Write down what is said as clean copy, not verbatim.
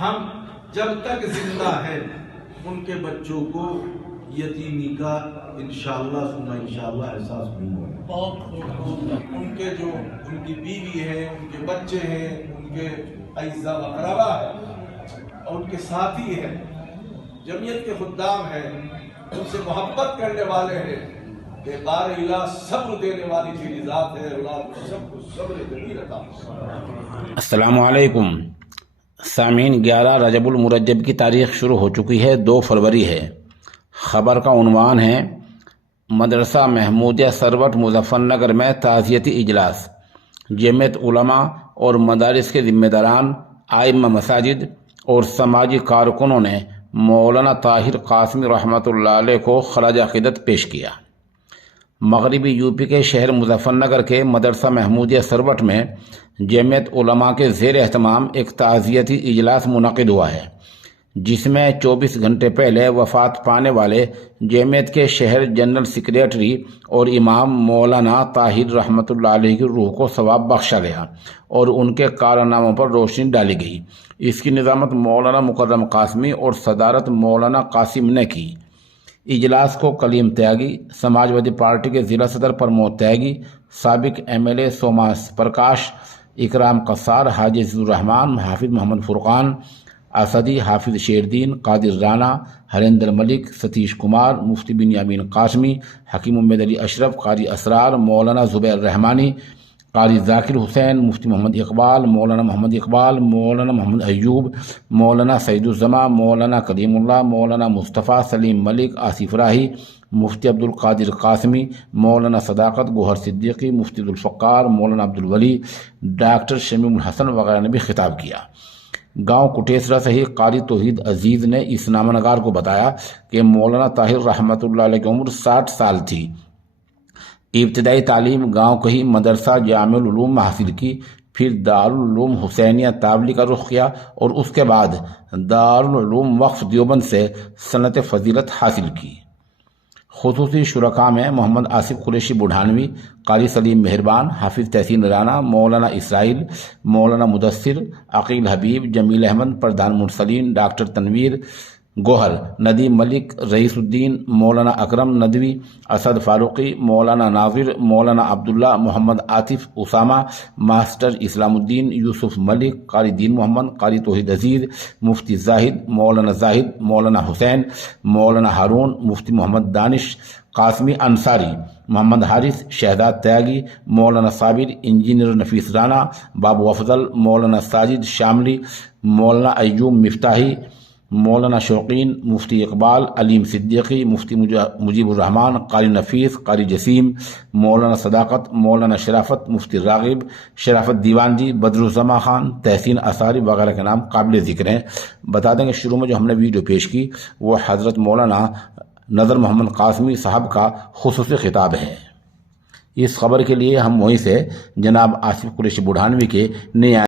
ہم جب تک زندہ ہیں ان کے بچوں کو یتیمی کا انشاءاللہ ثم انشاءاللہ احساس نہیں ہوگا۔ ان کی بیوی ہے، ان کے بچے ہیں، ان کے اعزاء و اقربا ہیں اور ان کے ساتھی ہیں، جمعیت کے خدام ہیں، ان سے محبت کرنے والے ہیں کہ قار الہ صبر دینے والی تیری ذات ہے، اولاد کو سب کو صبر جمیل عطا فرما۔ السلام علیکم سامعین، 11 رجب المرجب کی تاریخ شروع ہو چکی ہے، 2 فروری ہے۔ خبر کا عنوان ہے مدرسہ محمودیہ سروٹ مظفر نگر میں تعزیتی اجلاس۔ جمعیت علماء اور مدارس کے ذمہ داران، ائمہ مساجد اور سماجی کارکنوں نے مولانا طاہر قاسمی رحمۃ اللہ علیہ کو خراج عقیدت پیش کیا۔ مغربی یو پی کے شہر مظفر نگر کے مدرسہ محمودیہ سروٹ میں جمعیت علماء کے زیر اہتمام ایک تعزیتی اجلاس منعقد ہوا ہے، جس میں 24 گھنٹے پہلے وفات پانے والے جمعیت کے شہر جنرل سیکریٹری اور امام مولانا طاہر رحمۃ اللہ علیہ کی روح کو ثواب بخشا گیا اور ان کے کارناموں پر روشنی ڈالی گئی۔ اس کی نظامت مولانا مکرم قاسمی اور صدارت مولانا قاسم نے کی۔ اجلاس کو کلیم تیاگی، سماجوادی پارٹی کے ضلع صدر پرمود تیاگی، سابق MLA سوماس پرکاش، اکرام قصار، حاجی عزیز الرحمان، حافظ محمد فرقان اسدی، حافظ شیردین، قادر رانا، ہریندر ملک، ستیش کمار، مفتی بنیامین قاسمی، حکیم امید علی اشرف، قاری اسرار، مولانا زبیر رحمانی، قاری ذاکر حسین، مفتی محمد اقبال، مولانا محمد اقبال، مولانا محمد ایوب، مولانا سعید الزما، مولانا کلیم اللہ، مولانا مصطفیٰ، سلیم ملک، آصف راہی، مفتی عبد القادر قاسمی، مولانا صداقت، گوہر صدیقی، مفتی ذوالفقار، مولانا عبدالولی، ڈاکٹر شمیم الحسن وغیرہ نے بھی خطاب کیا۔ گاؤں کٹیسرا سے ہی قاری توحید عزیز نے اس نامہ نگار کو بتایا کہ مولانا طاہر رحمۃ اللہ علیہ کی عمر 60 سال تھی۔ ابتدائی تعلیم گاؤں کے ہی مدرسہ جامع العلوم میں حاصل کی، پھر دارالعلوم حسینیہ تابلی کا رخ کیا اور اس کے بعد دارالعلوم وقف دیوبند سے سنت فضیلت حاصل کی۔ خصوصی شرکاء میں محمد آصف قریشی بڑھانوی، قاری سلیم مہربان، حافظ تحسین رانا، مولانا اسرائیل، مولانا مدثر، عقیل حبیب، جمیل احمد، پردھان مرسلین، ڈاکٹر تنویر گوہر، ندیم ملک، رئیس الدین، مولانا اکرم ندوی، اسد فاروقی، مولانا ناظر، مولانا عبداللہ، محمد عاطف اسامہ، ماسٹر اسلام الدین، یوسف ملک، قاری دین محمد، قاری توحید عزیز، مفتی زاہد، مولانا حسین، مولانا ہارون، مفتی محمد دانش قاسمی انصاری، محمد حارث، شہزاد تیاگی، مولانا صابر، انجینئر نفیس رانا، بابو افضل، مولانا ساجد شاملی، مولانا ایوب مفتاحی، مولانا شوقین، مفتی اقبال، علیم صدیقی، مفتی مجیب الرحمان، قاری نفیس، قاری جسیم، مولانا صداقت، مولانا شرافت، مفتی راغب، شرافت دیوان جی، بدر الزما خان، تحسین اثاری وغیرہ کے نام قابل ذکر ہیں۔ بتا دیں کہ شروع میں جو ہم نے ویڈیو پیش کی وہ حضرت مولانا نذر محمد قاسمی صاحب کا خصوصی خطاب ہے۔ اس خبر کے لیے ہم وہیں سے جناب آصف قریشی بڑھانوی کے نئے